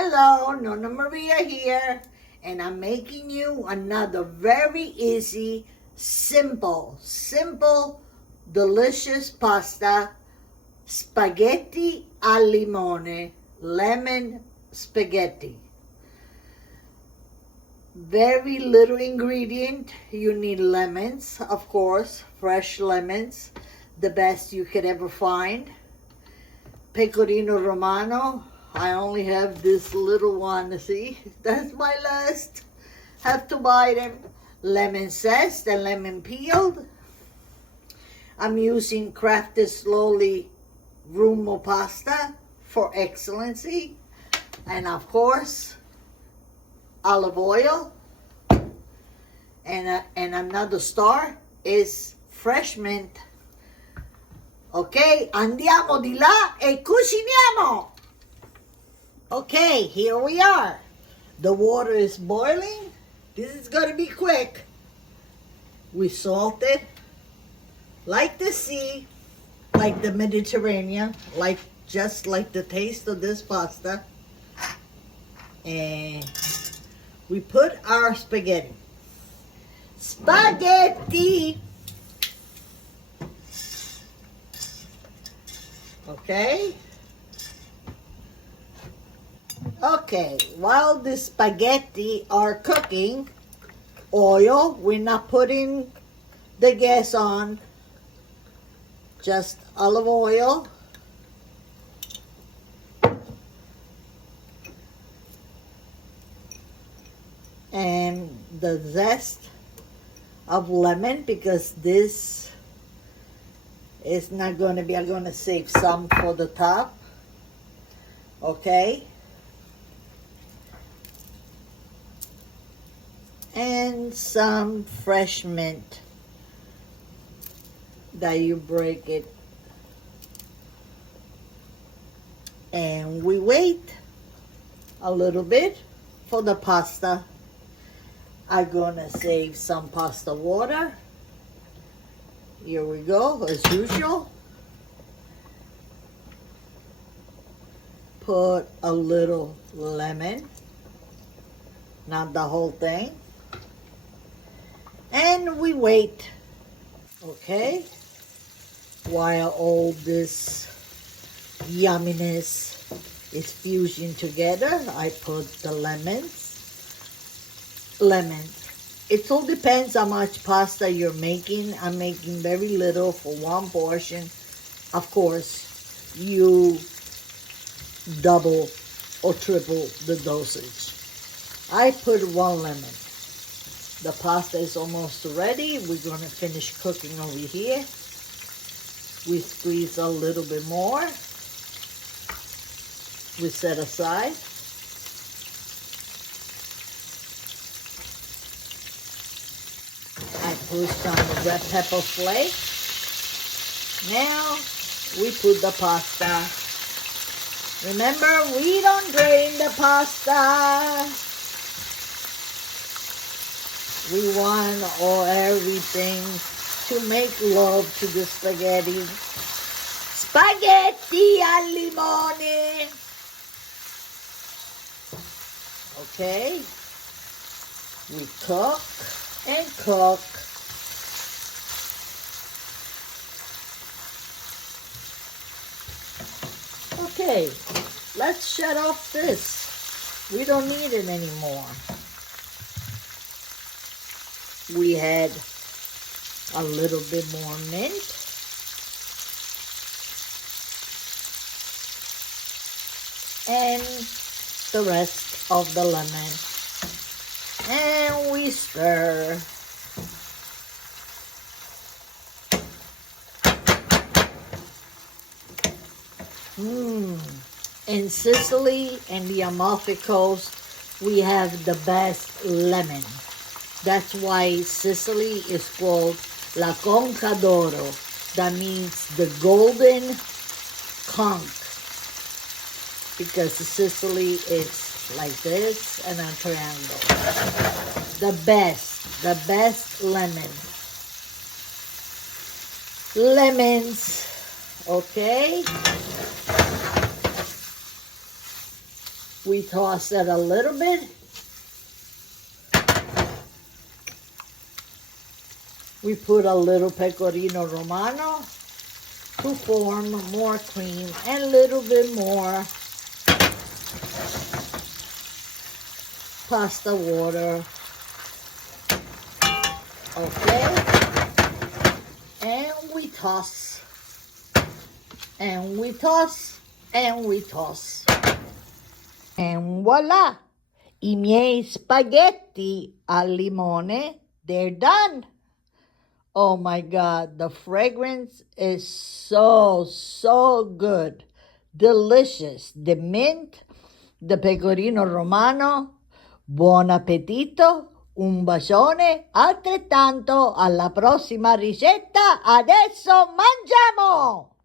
Hello, Nonna Maria here, and I'm making you another very easy, simple, delicious pasta, spaghetti al limone, lemon spaghetti. Very little ingredient. You need lemons, of course, fresh lemons, the best you could ever find. Pecorino Romano. I only have this little one, see? That's my last. Have to buy them. Lemon zest and lemon peeled. I'm using crafted slowly Rumo pasta for excellency. And of course, olive oil. And another star is fresh mint. Ok, andiamo di là e cuciniamo. Okay, here we are. The water is boiling. This is going to be quick. We salt it like the sea, like the Mediterranean, just like the taste of this pasta. And we put our spaghetti. Spaghetti! Okay? Okay, while the spaghetti are cooking, oil, we're not putting the gas on, just olive oil. And the zest of lemon, because this is not going to be, I'm going to save some for the top. Okay. And some fresh mint that you break it. And we wait a little bit for the pasta. I'm gonna save some pasta water. Here we go, as usual. Put a little lemon, not the whole thing. And we wait, okay, while all this yumminess is fusing together. I put the lemons. It all depends how much pasta you're making. I'm making very little for one portion. Of course, you double or triple the dosage. I put 1 lemon. The pasta is almost ready. We're going to finish cooking over here. We squeeze a little bit more. We set aside. I put some red pepper flakes. Now we put the pasta. Remember, we don't drain the pasta. We want everything to make love to the spaghetti. Spaghetti al limone. Okay. We cook and cook. Okay. Let's shut off this. We don't need it anymore. We had a little bit more mint. And the rest of the lemon. And we stir. In Sicily and the Amalfi Coast, we have the best lemon. That's why Sicily is called La Conca d'Oro. That means the golden conch. Because Sicily is like this and a triangle. The best lemons. Okay. We toss it a little bit. We put a little pecorino romano to form more cream and a little bit more pasta water. Okay, and we toss, and we toss, and we toss. And voila! I miei spaghetti al limone, they're done. Oh my God, the fragrance is so good. Delicious. The mint, the pecorino romano. Buon appetito. Un bacione. Altrettanto. Alla prossima ricetta. Adesso mangiamo!